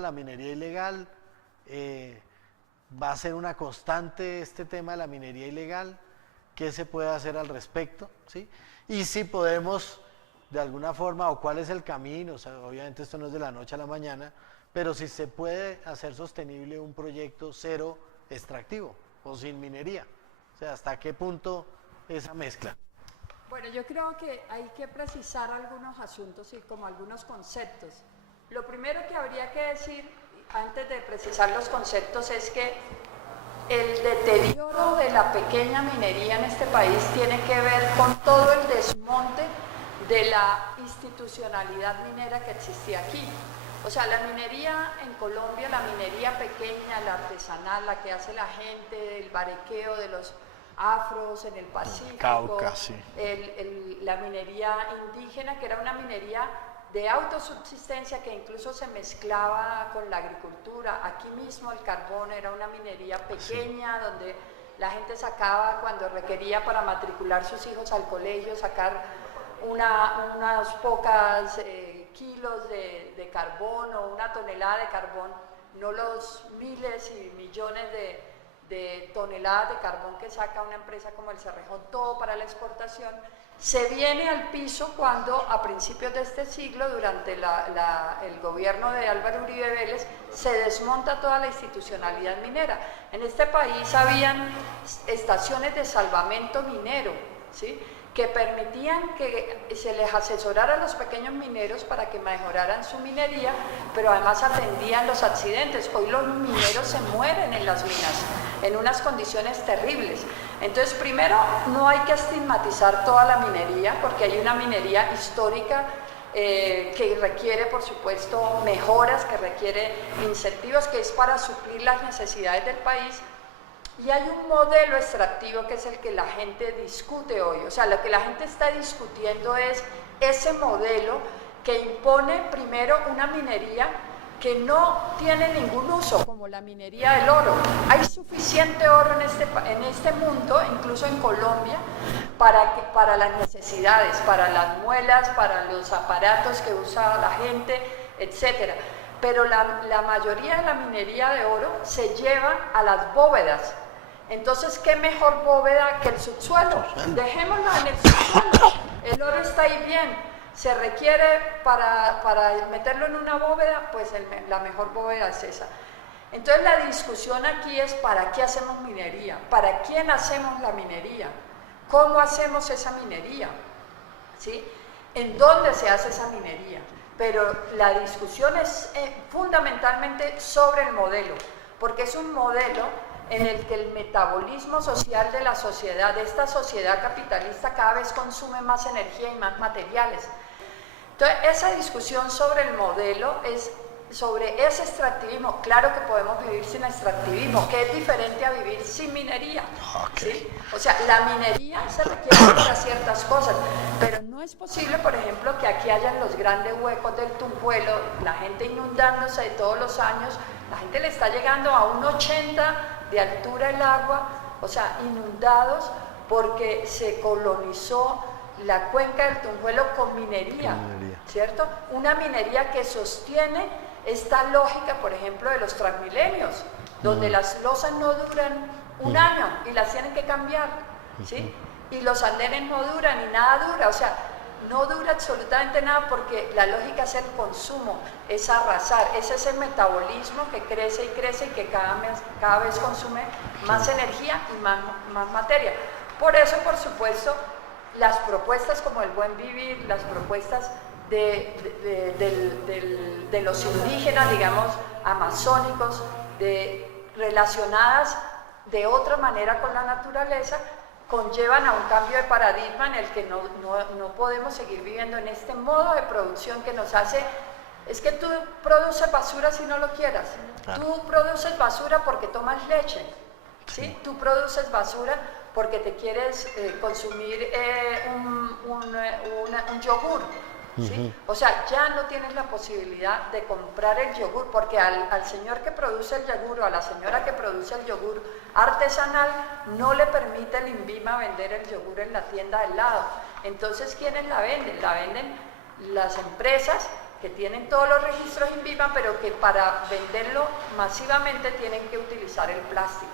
la minería ilegal, va a ser una constante este tema de la minería ilegal, qué se puede hacer al respecto, ¿sí? Y si podemos de alguna forma, o cuál es el camino, o sea, obviamente esto no es de la noche a la mañana, pero si se puede hacer sostenible un proyecto cero extractivo o sin minería, o sea, hasta qué punto esa mezcla. Bueno, yo creo que hay que precisar algunos asuntos y como algunos conceptos. Lo primero que habría que decir, antes de precisar los conceptos, es que el deterioro de la pequeña minería en este país tiene que ver con todo el desmonte de la institucionalidad minera que existía aquí. O sea, la minería en Colombia, la minería pequeña, la artesanal, la que hace la gente, el barequeo de los afros en el Pacífico, Cauca, sí. La minería indígena, que era una minería de autosubsistencia que incluso se mezclaba con la agricultura. Aquí mismo el carbón era una minería pequeña, sí, donde la gente sacaba cuando requería para matricular sus hijos al colegio, sacar unas pocas kilos de carbón o una tonelada de carbón, no los miles y millones de toneladas de carbón que saca una empresa como el Cerrejón, todo para la exportación. Se viene al piso cuando a principios de este siglo, durante el gobierno de Álvaro Uribe Vélez, se desmonta toda la institucionalidad minera. En este país habían estaciones de salvamento minero, ¿sí?, que permitían que se les asesorara a los pequeños mineros para que mejoraran su minería, pero además atendían los accidentes. Hoy los mineros se mueren en las minas, en unas condiciones terribles. Entonces, primero, no hay que estigmatizar toda la minería, porque hay una minería histórica que requiere, por supuesto, mejoras, que requiere incentivos, que es para suplir las necesidades del país. Y hay un modelo extractivo que es el que la gente discute hoy. O sea, lo que la gente está discutiendo es ese modelo que impone primero una minería que no tiene ningún uso, como la minería del oro. Hay suficiente oro en este mundo, incluso en Colombia, para las necesidades, para las muelas, para los aparatos que usa la gente, etc. Pero la mayoría de la minería de oro se lleva a las bóvedas. Entonces, ¿qué mejor bóveda que el subsuelo? Dejémoslo en el subsuelo. El oro está ahí bien. Se requiere para meterlo en una bóveda, pues la mejor bóveda es esa. Entonces, la discusión aquí es ¿para qué hacemos minería? ¿Para quién hacemos la minería? ¿Cómo hacemos esa minería? ¿Sí? ¿En dónde se hace esa minería? Pero la discusión es fundamentalmente sobre el modelo, porque es un modelo en el que el metabolismo social de la sociedad, de esta sociedad capitalista, cada vez consume más energía y más materiales. Entonces, esa discusión sobre el modelo es sobre ese extractivismo. Claro que podemos vivir sin extractivismo, que es diferente a vivir sin minería. Okay. ¿Sí? O sea, la minería se requiere para ciertas cosas, pero no es posible, por ejemplo, que aquí hayan los grandes huecos del Tunjuelo, la gente inundándose todos los años, la gente le está llegando a un 80 de altura el agua, o sea, inundados porque se colonizó la cuenca del Tunjuelo con minería, ¿cierto? Una minería que sostiene esta lógica, por ejemplo, de los transmilenios, donde las losas no duran un año y las tienen que cambiar, ¿sí? Y los andenes no duran y nada dura, o sea, no dura absolutamente nada porque la lógica es el consumo, es arrasar, es ese metabolismo que crece y crece y que cada vez consume más energía y más materia. Por eso, por supuesto, las propuestas como el buen vivir, las propuestas de los indígenas, digamos, amazónicos, relacionadas de otra manera con la naturaleza, conllevan a un cambio de paradigma en el que no podemos seguir viviendo en este modo de producción que nos hace. Es que tú produces basura si no lo quieras. Claro. Tú produces basura porque tomas leche, ¿sí? Tú produces basura porque te quieres consumir un yogur, ¿sí? O sea, ya no tienes la posibilidad de comprar el yogur porque al señor que produce el yogur o a la señora que produce el yogur artesanal no le permite el INVIMA vender el yogur en la tienda del lado. Entonces, ¿quiénes la venden? La venden las empresas que tienen todos los registros INVIMA, pero que para venderlo masivamente tienen que utilizar el plástico,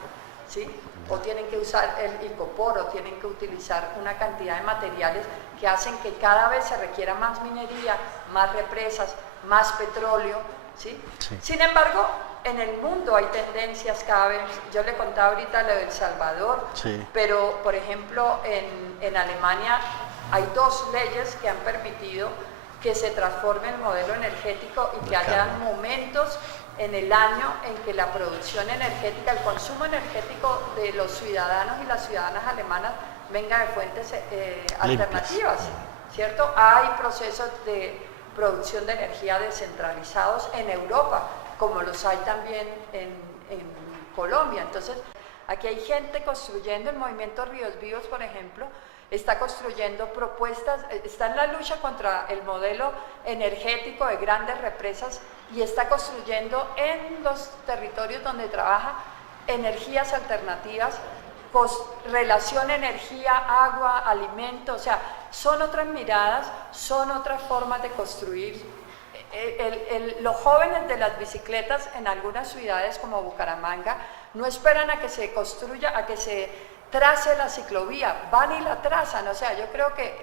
¿sí? O tienen que usar el icopor, o tienen que utilizar una cantidad de materiales que hacen que cada vez se requiera más minería, más represas, más petróleo, ¿sí? Sí. Sin embargo, en el mundo hay tendencias cada vez, yo le contaba ahorita lo de El Salvador, Sí. pero por ejemplo en Alemania hay 2 leyes que han permitido que se transforme el modelo energético y que haya momentos en el año en que la producción energética, el consumo energético de los ciudadanos y las ciudadanas alemanas venga de fuentes alternativas, ¿cierto? Hay procesos de producción de energía descentralizados en Europa, como los hay también en Colombia. Entonces, aquí hay gente construyendo, el movimiento Ríos Vivos, por ejemplo, está construyendo propuestas, está en la lucha contra el modelo energético de grandes represas y está construyendo en los territorios donde trabaja energías alternativas, relación energía, agua, alimento, o sea, son otras miradas, son otras formas de construir. Los jóvenes de las bicicletas en algunas ciudades como Bucaramanga no esperan a que se construya, a que se trace la ciclovía, van y la trazan. O sea, yo creo que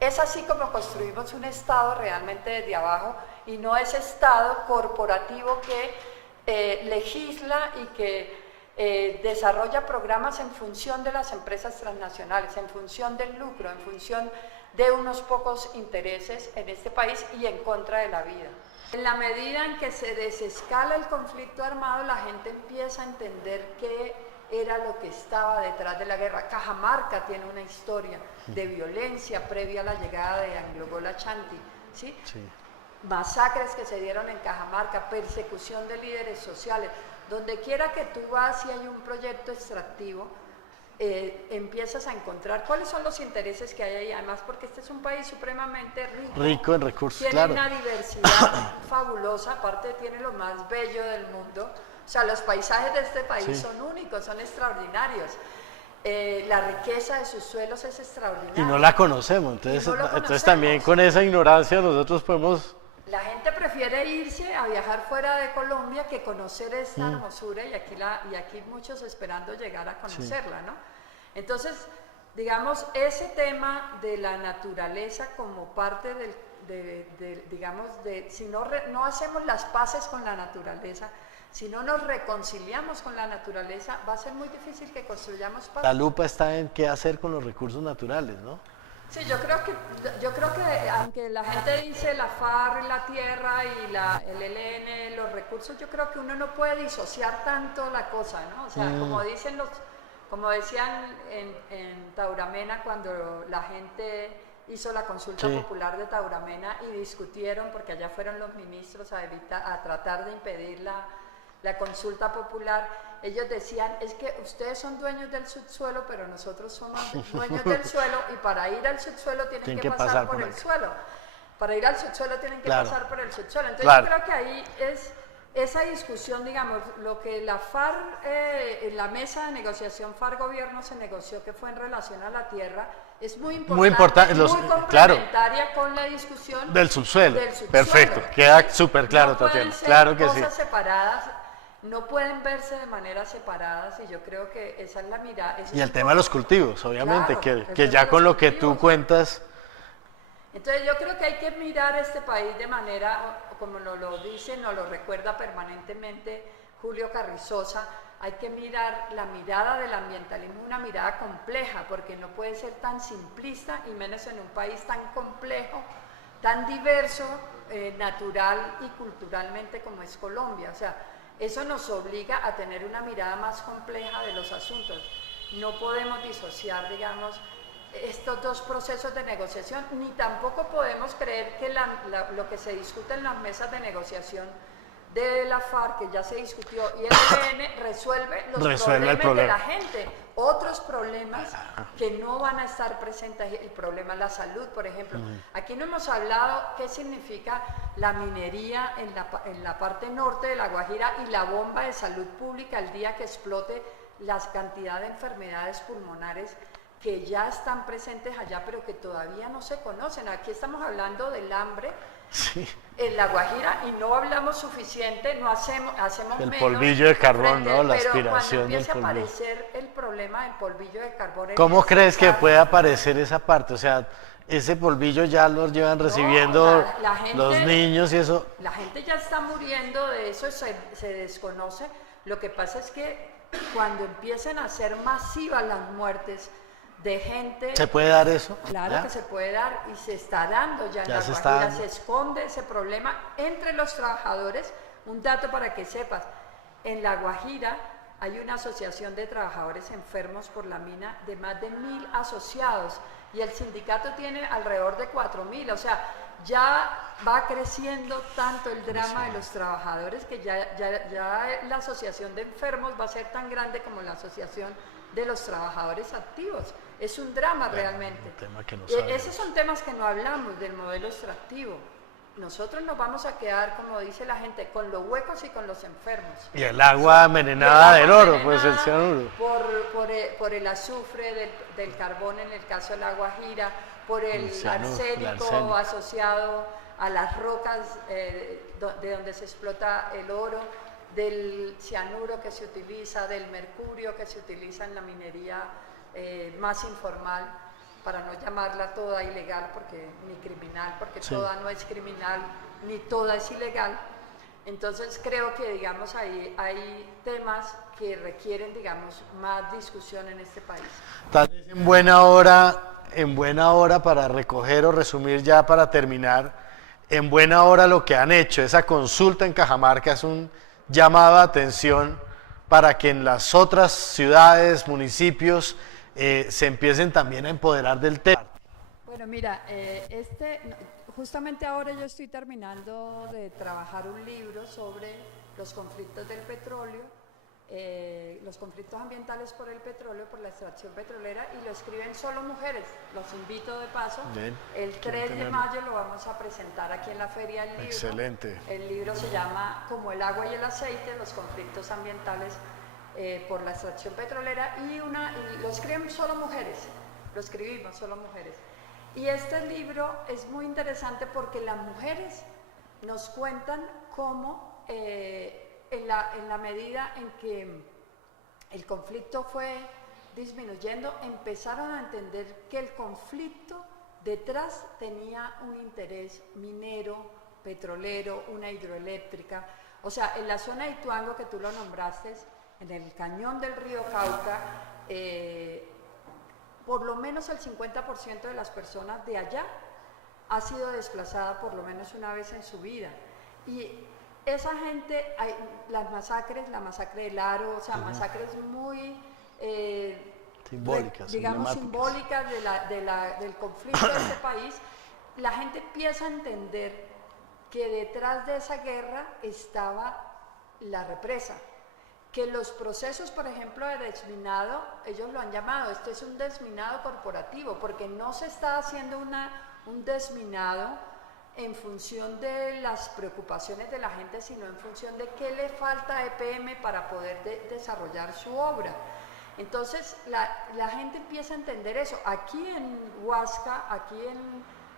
es así como construimos un Estado realmente desde abajo y no ese Estado corporativo que legisla y que desarrolla programas en función de las empresas transnacionales, en función del lucro, en función de unos pocos intereses en este país y en contra de la vida. En la medida en que se desescala el conflicto armado, la gente empieza a entender qué era lo que estaba detrás de la guerra. Cajamarca tiene una historia de violencia previa a la llegada de Anglo-Gola Chanti, ¿sí? Sí. Masacres que se dieron en Cajamarca, persecución de líderes sociales. Donde quiera que tú vas y hay un proyecto extractivo, empiezas a encontrar cuáles son los intereses que hay ahí, además porque este es un país supremamente rico en recursos, tiene claro. Una diversidad fabulosa, aparte tiene lo más bello del mundo, o sea, los paisajes de este país son únicos, son extraordinarios, la riqueza de sus suelos es extraordinaria. Y no la conocemos, entonces también con esa ignorancia nosotros podemos... La gente prefiere irse a viajar fuera de Colombia que conocer esta hermosura y aquí muchos esperando llegar a conocerla, ¿no? Entonces, digamos, ese tema de la naturaleza como parte si no hacemos las paces con la naturaleza, si no nos reconciliamos con la naturaleza, va a ser muy difícil que construyamos paz. La lupa está en qué hacer con los recursos naturales, ¿no? Sí, yo creo que aunque la gente dice la FARC, la tierra y el ELN, los recursos, yo creo que uno no puede disociar tanto la cosa, ¿no? O sea, como decían en Tauramena cuando la gente hizo la consulta popular de Tauramena y discutieron, porque allá fueron los ministros a tratar de impedir la consulta popular. Ellos decían, es que ustedes son dueños del subsuelo, pero nosotros somos dueños del suelo y para ir al subsuelo tienen que pasar por el suelo. Para ir al subsuelo tienen que pasar por el subsuelo. Entonces yo creo que ahí es esa discusión, digamos, lo que la FARC, en la mesa de negociación FARC-Gobierno se negoció que fue en relación a la tierra, es muy importante, muy complementaria con la discusión del subsuelo. Perfecto, queda súper claro, Tatiana. Claro que sí. Cosas separadas. No pueden verse de manera separadas y yo creo que esa es la mirada. Y el tema de los cultivos, obviamente, que ya con lo que tú cuentas. Entonces yo creo que hay que mirar este país de manera, como nos lo dice, nos lo recuerda permanentemente Julio Carrizosa, hay que mirar la mirada del ambientalismo, una mirada compleja, porque no puede ser tan simplista y menos en un país tan complejo, tan diverso, natural y culturalmente como es Colombia. O sea, eso nos obliga a tener una mirada más compleja de los asuntos. No podemos disociar, digamos, estos dos procesos de negociación, ni tampoco podemos creer que lo que se discute en las mesas de negociación de la FARC, que ya se discutió, y el ELN resuelve los problemas de la gente, otros problemas que no van a estar presentes, el problema de la salud, por ejemplo. Aquí no hemos hablado qué significa la minería en la parte norte de La Guajira y la bomba de salud pública el día que explote la cantidad de enfermedades pulmonares que ya están presentes allá, pero que todavía no se conocen. Aquí estamos hablando del hambre Sí. En La Guajira, y no hablamos suficiente, no hacemos El menos. polvillo de carbón, ¿no? La pero aspiración cuando del empiece a polvillo. aparecer el problema del polvillo de carbón... ¿Cómo crees que puede puede aparecer esa parte? O sea, ese polvillo ya lo llevan recibiendo la gente, los niños y eso. La gente ya está muriendo de eso, se desconoce. Lo que pasa es que cuando empiecen a ser masivas las muertes de gente... ¿Se puede dar eso? Claro ¿Ya? que se puede dar y se está dando ya en La se está Guajira. dando. Se esconde ese problema entre los trabajadores. Un dato para que sepas, en La Guajira hay una asociación de trabajadores enfermos por la mina de más de 1000 asociados y el sindicato tiene alrededor de 4000, o sea, ya va creciendo tanto el drama de los trabajadores que ya la asociación de enfermos va a ser tan grande como la asociación de los trabajadores activos. Es un drama realmente. Un tema que no Esos son temas que no hablamos del modelo extractivo. Nosotros nos vamos a quedar, como dice la gente, con los huecos y con los enfermos. Y el agua envenenada del oro, pues el cianuro. Por el azufre del carbón en el caso de La Guajira, por el cianuro, arsénico asociado a las rocas de donde se explota el oro, del cianuro que se utiliza, del mercurio que se utiliza en la minería más informal, para no llamarla toda ilegal ni criminal, porque toda no es criminal ni toda es ilegal. Entonces creo que, digamos, hay temas que requieren, digamos, más discusión en este país. Tal vez en buena hora para recoger o resumir ya para terminar, en buena hora lo que han hecho, esa consulta en Cajamarca es un llamado de atención para que en las otras ciudades, municipios, se empiecen también a empoderar del tema. Bueno, mira, justamente ahora yo estoy terminando de trabajar un libro sobre los conflictos del petróleo, los conflictos ambientales por el petróleo, por la extracción petrolera, y lo escriben solo mujeres. Los invito de paso. Bien, el 3 de mayo lo vamos a presentar aquí en la Feria del Libro. Excelente. El libro se llama Como el agua y el aceite, los conflictos ambientales por la extracción petrolera, y lo escriben solo mujeres, lo escribimos solo mujeres. Y este libro es muy interesante porque las mujeres nos cuentan cómo en la medida en que el conflicto fue disminuyendo, empezaron a entender que el conflicto detrás tenía un interés minero, petrolero, una hidroeléctrica. O sea, en la zona de Ituango, que tú lo nombraste, en el cañón del río Cauca, por lo menos el 50% de las personas de allá ha sido desplazada por lo menos una vez en su vida. Y esa gente, las masacres, la masacre del Aro, o sea, masacres muy simbólicas, digamos, simbólicas del conflicto de este país, la gente empieza a entender que detrás de esa guerra estaba la represa. Que los procesos, por ejemplo, de desminado, ellos lo han llamado, este es un desminado corporativo, porque no se está haciendo un desminado en función de las preocupaciones de la gente, sino en función de qué le falta a EPM para poder desarrollar su obra. Entonces, la gente empieza a entender eso. Aquí en Huasca,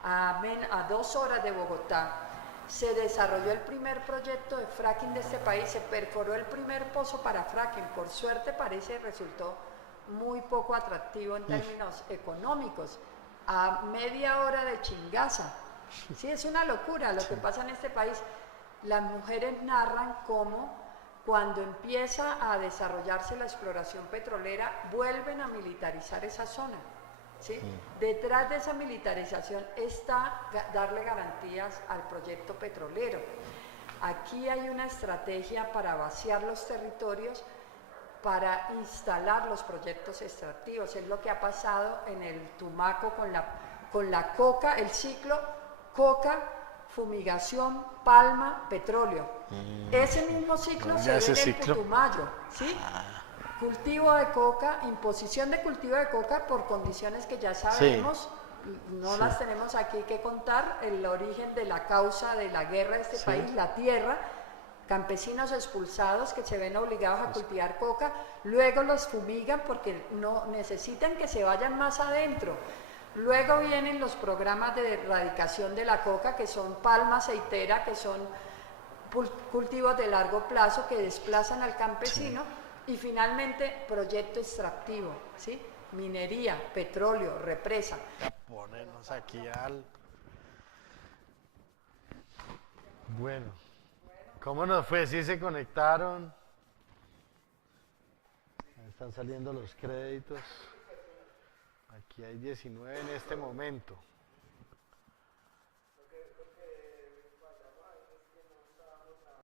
a 2 horas de Bogotá, se desarrolló el primer proyecto de fracking de este país, se perforó el primer pozo para fracking. Por suerte resultó muy poco atractivo en términos económicos, a media hora de Chingaza. Sí, es una locura lo que pasa en este país. Las mujeres narran cómo cuando empieza a desarrollarse la exploración petrolera, vuelven a militarizar esa zona. ¿Sí? Detrás de esa militarización está darle garantías al proyecto petrolero. Aquí hay una estrategia para vaciar los territorios, para instalar los proyectos extractivos. Es lo que ha pasado en el Tumaco con la coca, el ciclo coca, fumigación, palma, petróleo. Ese mismo ciclo se ve en el Putumayo, ¿sí? Cultivo de coca, imposición de cultivo de coca por condiciones que ya sabemos, no las tenemos aquí que contar, el origen de la causa de la guerra de este país, la tierra, campesinos expulsados que se ven obligados a cultivar coca, luego los fumigan porque no necesitan que se vayan más adentro. Luego vienen los programas de erradicación de la coca, que son palma aceitera, que son cultivos de largo plazo que desplazan al campesino. Sí. Y finalmente, proyecto extractivo, ¿sí? Minería, petróleo, represa. A ponernos aquí al... Bueno, ¿cómo nos fue? ¿Sí se conectaron? Están saliendo los créditos. Aquí hay 19 en este momento.